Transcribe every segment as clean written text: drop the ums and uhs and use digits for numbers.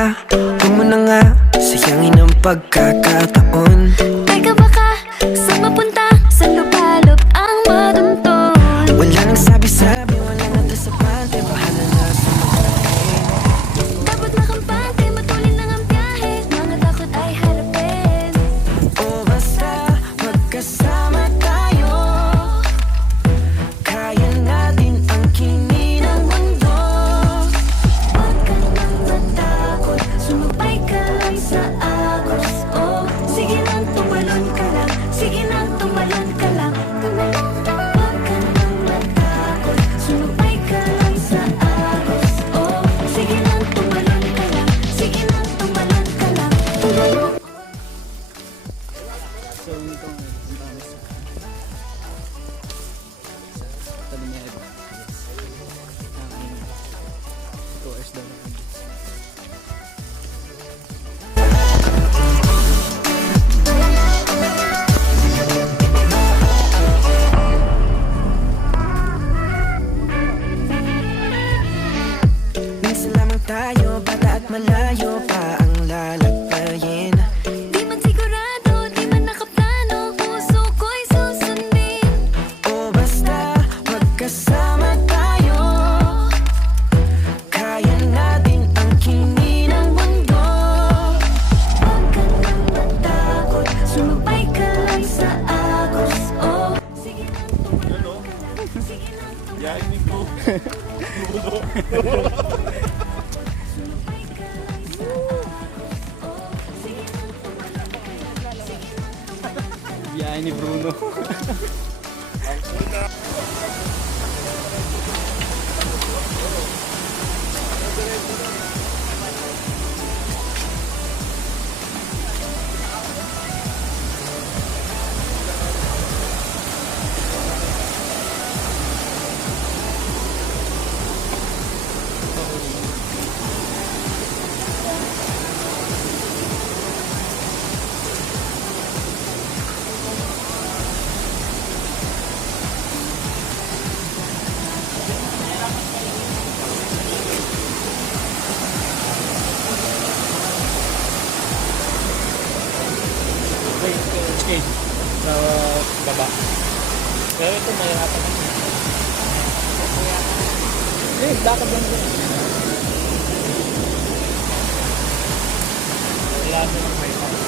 ba? Huwag mo na nga sayangin ang pagkakataon. Teka baka, saan mapunta? Sa lupalop ang madunton. Wala nang sabi-sabi, wala nang tasapante. Bahala na sa magaling. Dapat makampante, matulin lang ang biyahe. Mga takot ay harapin. O basta magkasama tayo, kaya natin ang kini ng mundo. Huwag ka nang matakot, sumabay ka lang sa agos. Oh, sige lang, tumalon ka lang. Sige lang, tumalon ka lang. Huwag ka nang matakot, sumabay ka lang sa agos. Oh, sige lang, tumalon ka lang. Sige lang, tumalon ka lang. Tumalon. So, ito ang tabi niya ito. Ang 2 hours daw. Minsan lamang tayo, bata at malayo pa ang lalagpayin. Di man sigurado, di man nakaplano, puso ko'y susundin. O basta magkasama tayo, kaya natin ang kini ng mundo. Huwag ka nang matakot, sumabay ka lang sa agos. Oh, sige lang, tumalon ka lang. Sige lang, tumalon ka lang. Sumabay ka lang sa agos. Oh, sige lang, tumalon ka lang. Sige lang, tumalon ka lang. Biyahe ni Bruno. Okay. Sa baba. Pero ito may hatan na. Lakad lang din. Kailangan mo ng may hatan.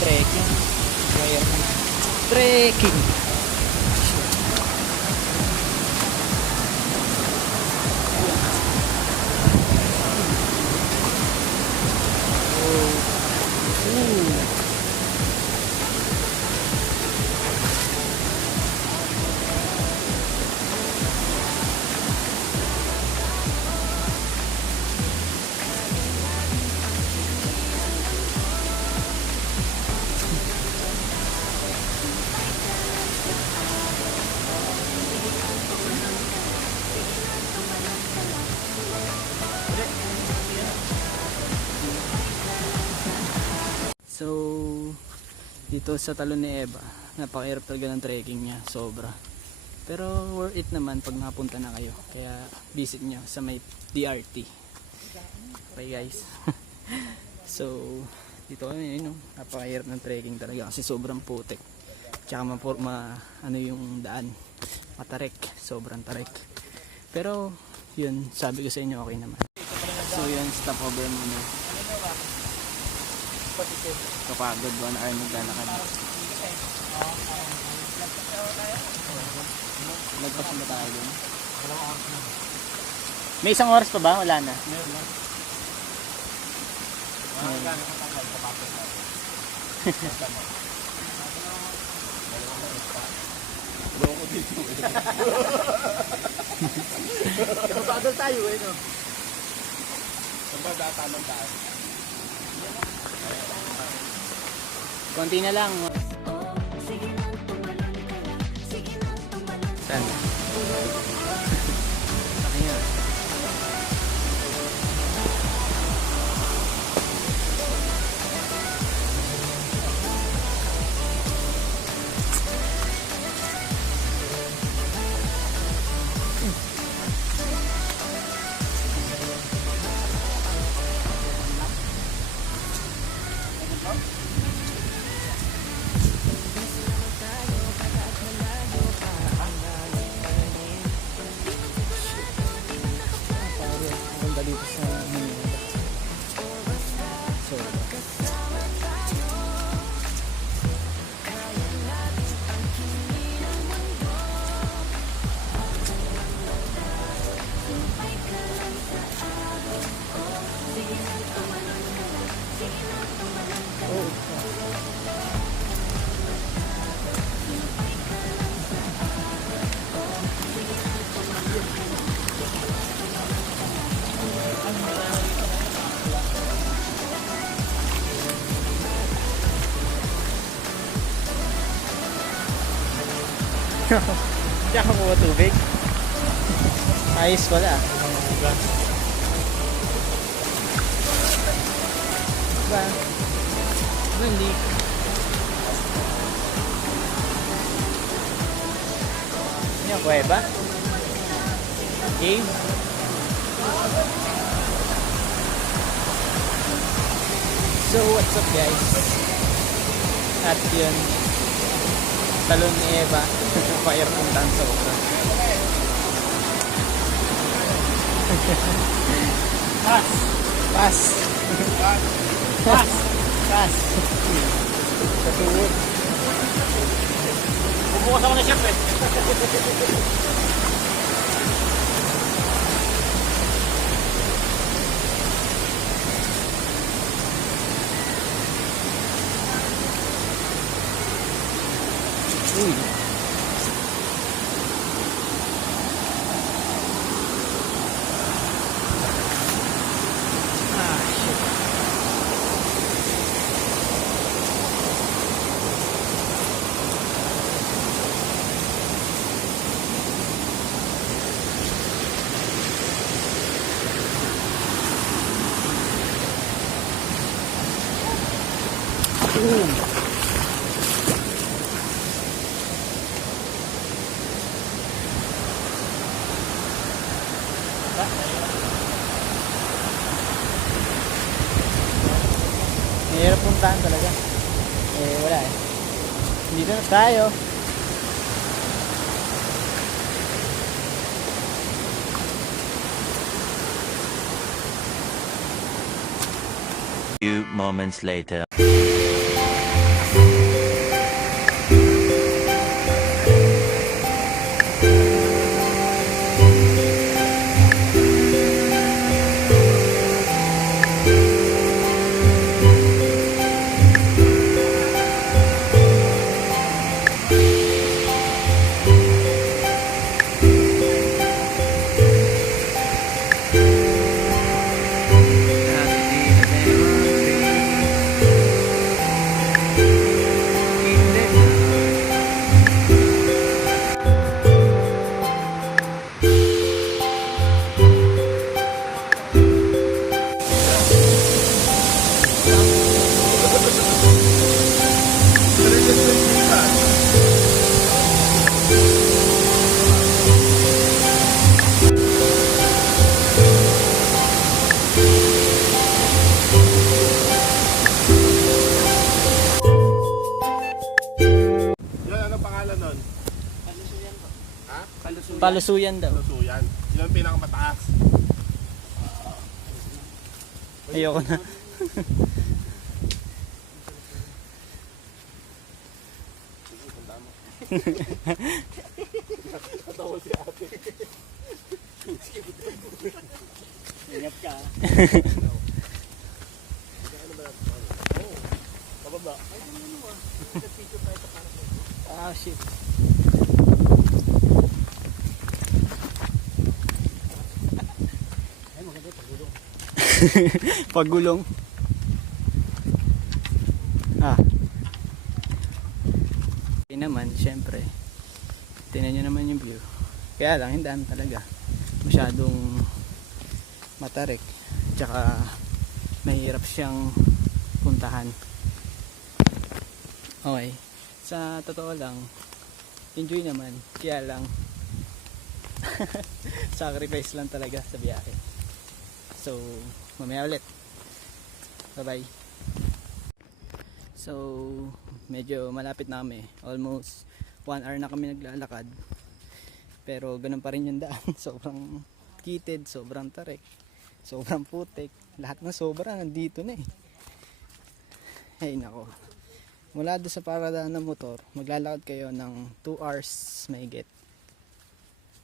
Trekking. Trekking. So, dito sa talon ni Eva, napakahirap talaga ng trekking niya, sobra. Pero worth it naman pag napunta na kayo. Kaya visit nyo sa may DRT. Okay guys. So, dito kami, napakahirap ng trekking talaga kasi sobrang putik. Tsaka ano yung daan, matarek, sobrang tarek. Pero, yun, sabi ko sa inyo okay naman. So yun, stop over muna. Kapagod 1 hour naglalakad. Nagpasin na tayo dun. May 1 oras pa ba? Wala na. Mabagal tayo eh, no? Konti na lang. Oh, sige lang, tumalon ka lang. Sige lang, tumalon ka Saan? Ayan. Punta dito sa Manila. So, Diyan ka po tubig? Ayos pala. Diba? Balik. Ano yung kuweba? Cave? So what's up guys? At yun, talon ni Eva. Fire puntahan sa okra. Pass! Pass! Pass! Pass! Sa tuhod. Bubukas ako na chef eh. Uy! Ah, shit. Mahirap puntahan talaga. Eh, wala eh. Dito na tayo. Few moments later. Palusuyan daw. Palusuyan. Yun ang pinakamataas. Ayoko na. Katawa si ate. Ingat ka. Kababa. Ah, shit. Pagulong. Okay naman, syempre. Tingnan nyo naman yung view. Kaya lang, hindi talaga. Masyadong matarik. Tsaka mahirap siyang puntahan. Okay. Sa totoo lang, enjoy naman. Kaya lang, sacrifice lang talaga sa biyahe. So, mamaya ulit. Bye-bye. So, medyo malapit na kami. Almost 1 hour na kami naglalakad. Pero ganun pa rin yung daan. Sobrang kitid, sobrang tarik, sobrang putik. Lahat na sobra, nandito na eh. Ay nako. Mula doon sa paradaan ng motor, maglalakad kayo ng 2 hours mahigit.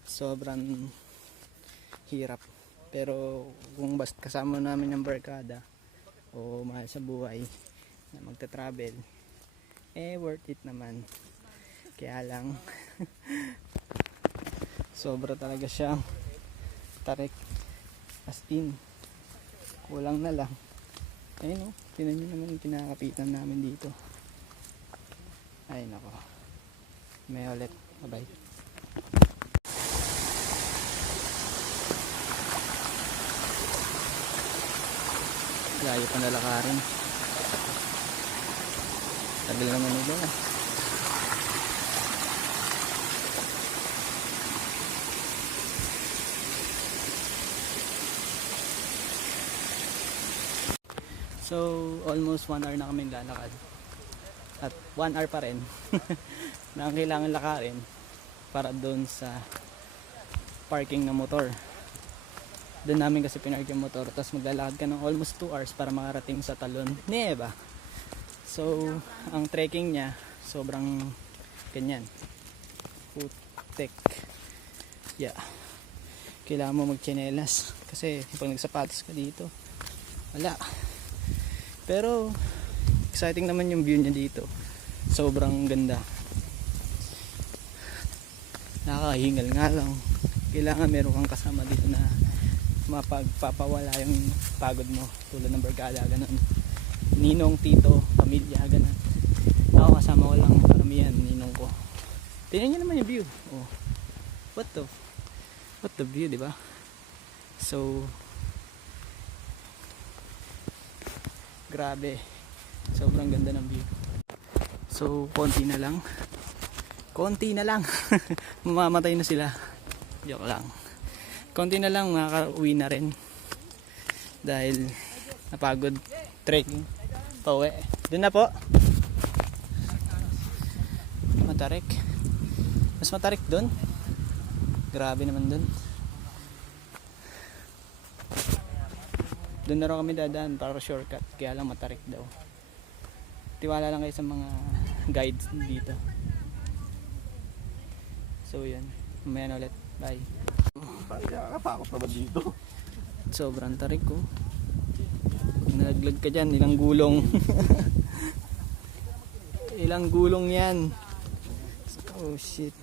Sobrang hirap. Pero kung basta kasama namin ng barkada o mahal sa buhay na magta-travel, worth it naman. Kaya lang sobra talaga siyang tarik, as in kulang na lang. Ayun o, tinan nyo naman yung kinakapitan namin dito. Ay nako, may ulit. Bye bye. Layo pa nalakarin. Tagal naman nila. So almost 1 hour na kami lalakad. At 1 hour pa rin na ang kailangan lakarin para doon sa parking ng motor. Doon namin kasi pinark yung motor, tapos maglalakad ka ng almost 2 hours para makarating sa talon ni Eva. So ang trekking niya sobrang ganyan, putik. Yeah, kailangan mo magtsinelas kasi pag nagsapatos ka dito wala. Pero exciting naman yung view niya dito. Sobrang ganda. Nakakahingal nga lang. Kailangan meron kang kasama dito na mapagpapawala yung pagod mo. Tulad ng barkada, ganun. Ninong, tito, pamilya, ganun. Ako kasama ko lang karamihan, ninong ko. Tingnan nyo naman yung view. Oh. What the view, diba? So grabe, sobrang ganda ng view. So konti na lang mamamatay na sila, joke lang. Konti na lang, makaka-uwi na rin dahil napagod trekking. Pauwi doon na po. Matarik, mas matarik doon. Grabe naman doon. Doon na rin kami dadaan para shortcut, kaya lang matarik daw. Tiwala lang kayo sa mga guides dito. So yun, mamaya na ulit. Bye. Nakakatakot naman dito. Sobrang tarik ko. Kung nalaglag ka dyan, ilang gulong. Ilang gulong yan. Oh shit.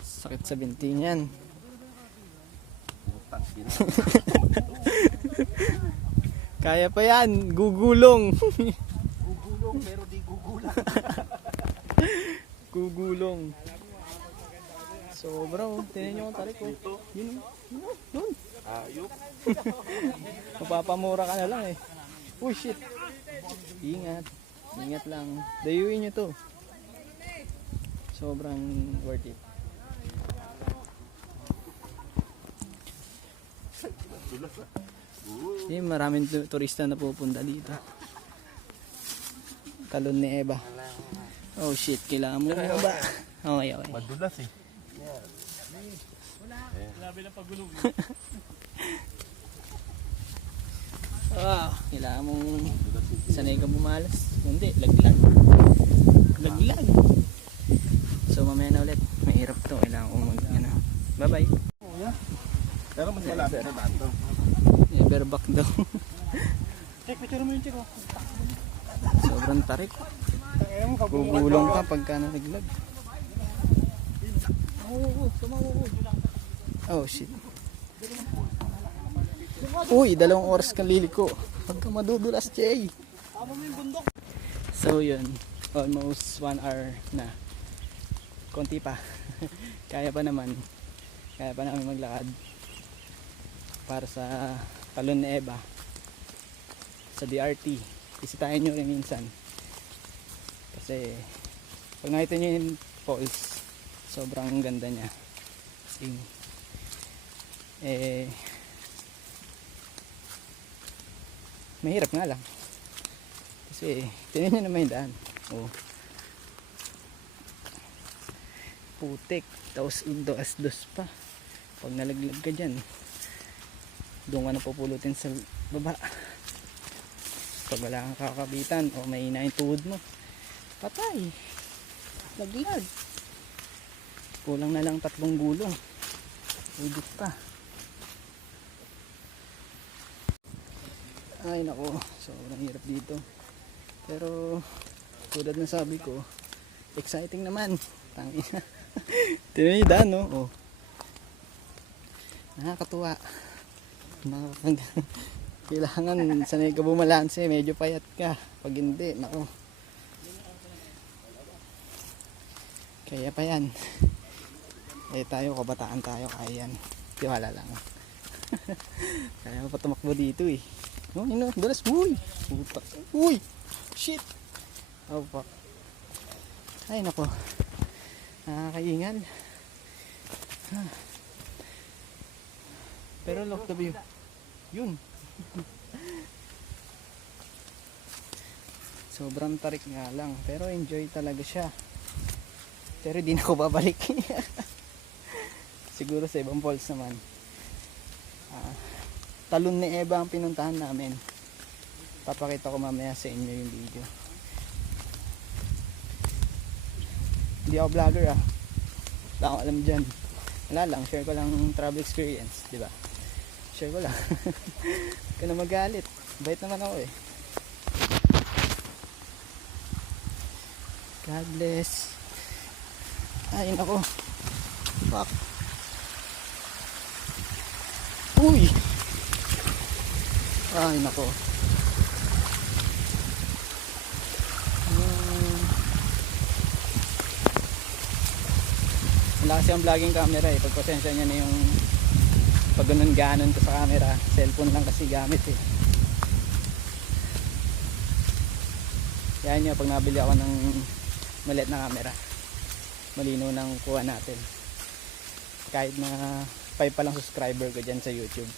Sakit sa binti yan. Kaya pa yan, gugulong. Gugulong, pero di gugulang. Gugulong. Sobra oh, tinan nyo ang tarik oh. Yun oh, yun. Ayok. Mapapamura ka na lang eh. Oh shit. Ingat, ingat lang. Dayuin nyo to. Sobrang worth it. Maraming turista na pupunta dito. Talon ni Eva. Oh shit, kailangan mo na ba? Okay. Madulas eh. Grabe na pagulong. Kailangan mong sanay ka bumalas. Hindi, laglag. So mamaya na ulit. Mahirap to. Kailangan kong bye bye. Pero mas malapit na dito. Iberback daw. Check, picture mo yung check oh. Sobrang tarik. Gugulong ka pagka nalaglag. Oh shit. Uy, 2 oras kang liliko. Huwag kang madudulas, Jay. So yun, almost 1 hour na. Konti pa. Kaya pa naman. Kaya pa namin maglakad para sa Talon ni Eva sa DRT. Isitahin nyo rin minsan kasi pag nakita nyo yung falls, sobrang ganda niya. Mahirap nga lang kasi tingnan nyo naman yung daan. Putik, tapos dos pa. Pag nalaglag ka dyan, doon ka na pupulutin sa baba. Pag wala kang kakabitan o may hina yung tuhod mo, patay, laglag. Kulang na lang 3 gulong, higit pa. Ay nako, sobrang hirap dito, pero tulad ng sabi ko, exciting naman. Tangina. Tingnan yung daan, no? Nakakatuwa. Kailangan sanay ka bumalanse, medyo payat ka. Pag hindi, nako. Kaya pa yan. Tayo, kabataan tayo, kaya yan. Tiwala lang. Kaya pa tumakbo dito eh. No, dalas, uy! Puta. Uy! Shit! Oh, fuck. Ay, nako. Nakakaingal. Pero look the view. Yun. Sobrang tarik nga lang, pero enjoy talaga siya. Pero di na ako babalik. Siguro sa ibang falls naman. Talon ni Eva ang pinuntahan namin. Papakita ko mamaya sa inyo yung video. Hindi ako vlogger wala akong alam dyan. Wala lang, share ko lang travel experience, di ba? Share ko lang. Huwag ka na magalit, bait naman ako eh. God bless. Ay nako, fuck. Uy, ay nako. Wala kasi ang vlogging camera eh. Pagpasensya niya na yung pag ganon ko sa camera. Cellphone lang kasi gamit eh. Kaya nyo pag nabili ako ng maliit na camera, malino nang kuha natin. Kahit na 5 pa lang subscriber ko dyan sa YouTube.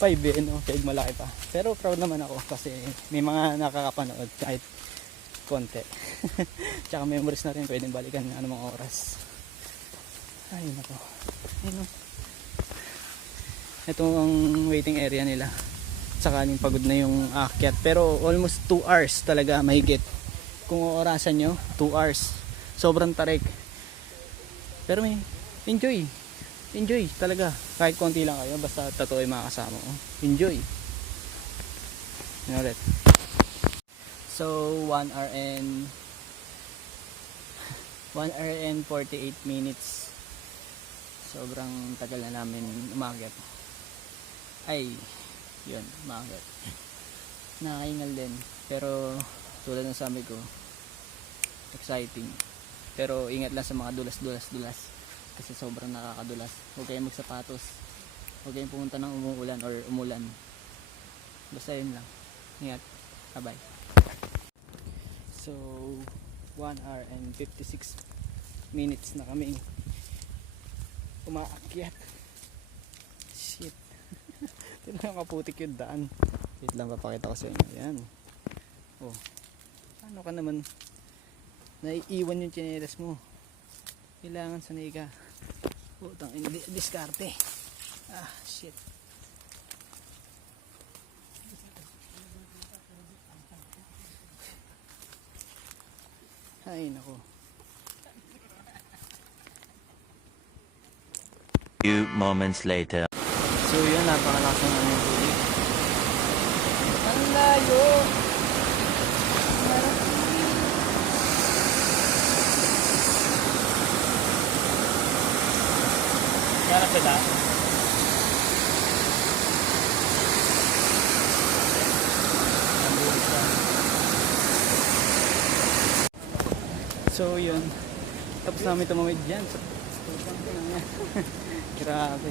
5 eh, no? Kahit malaki pa. Pero proud naman ako kasi may mga nakakapanood kahit konti. Tsaka memories natin pwedeng balikan ng anumang oras. Ay nako. Ayun. Ito ang waiting area nila. Sakaling pagod na yung aakyat. Pero almost 2 hours talaga mahigit. Kung orasan nyo, 2 hours. Sobrang tarik. Pero may enjoy. Enjoy talaga. Kahit konti lang kayo. Basta totoo yung mga kasama ko. Enjoy. Yan ulit. So 1 hour and 48 minutes. Sobrang tagal na namin umakyat. Ay, yun, umakyat. Nakaingal din. Pero tulad ng sabi ko, exciting. Pero ingat lang sa mga dulas. Kasi sobrang nakakadulas. Huwag kayong magsapatos. Huwag kayong pumunta ng umuulan or umulan. Basta yun lang. Ingat. Bye-bye. So 1 hour and 56 minutes na kami umaakyat. Shit. Tignan mo kaputik yung daan. Wait lang, papakita ko sa inyo. Yan. Oh. Ano ka naman naiiwan yung tsinelas mo. Kailangan sanay ka. Putang ina, diskarte. Ah, shit. Ay nako. Few moments later. So yun, napakalakas ng aming tubig. Ang layo! Kaya na sila. So yun, tapos namin tumawid dyan sa putang ina niya. Grabe.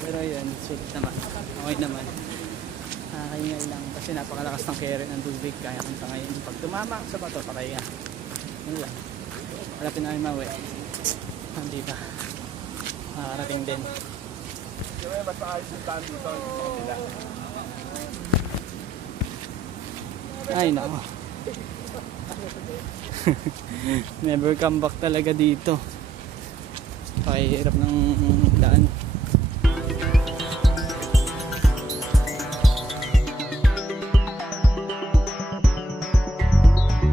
Pero yun, sulit naman, okay naman. Nakakaingay lang kasi napakalakas ng kere ng tubig, kaya kung ngayon pag tumama sa bato patay ka. Yun lang, malapit na kami mauwi. Hindi pa makakarating din. Basta ayos yung daan dito. Sila. Ay nako. Never come back talaga dito. Pakihirap ng daan.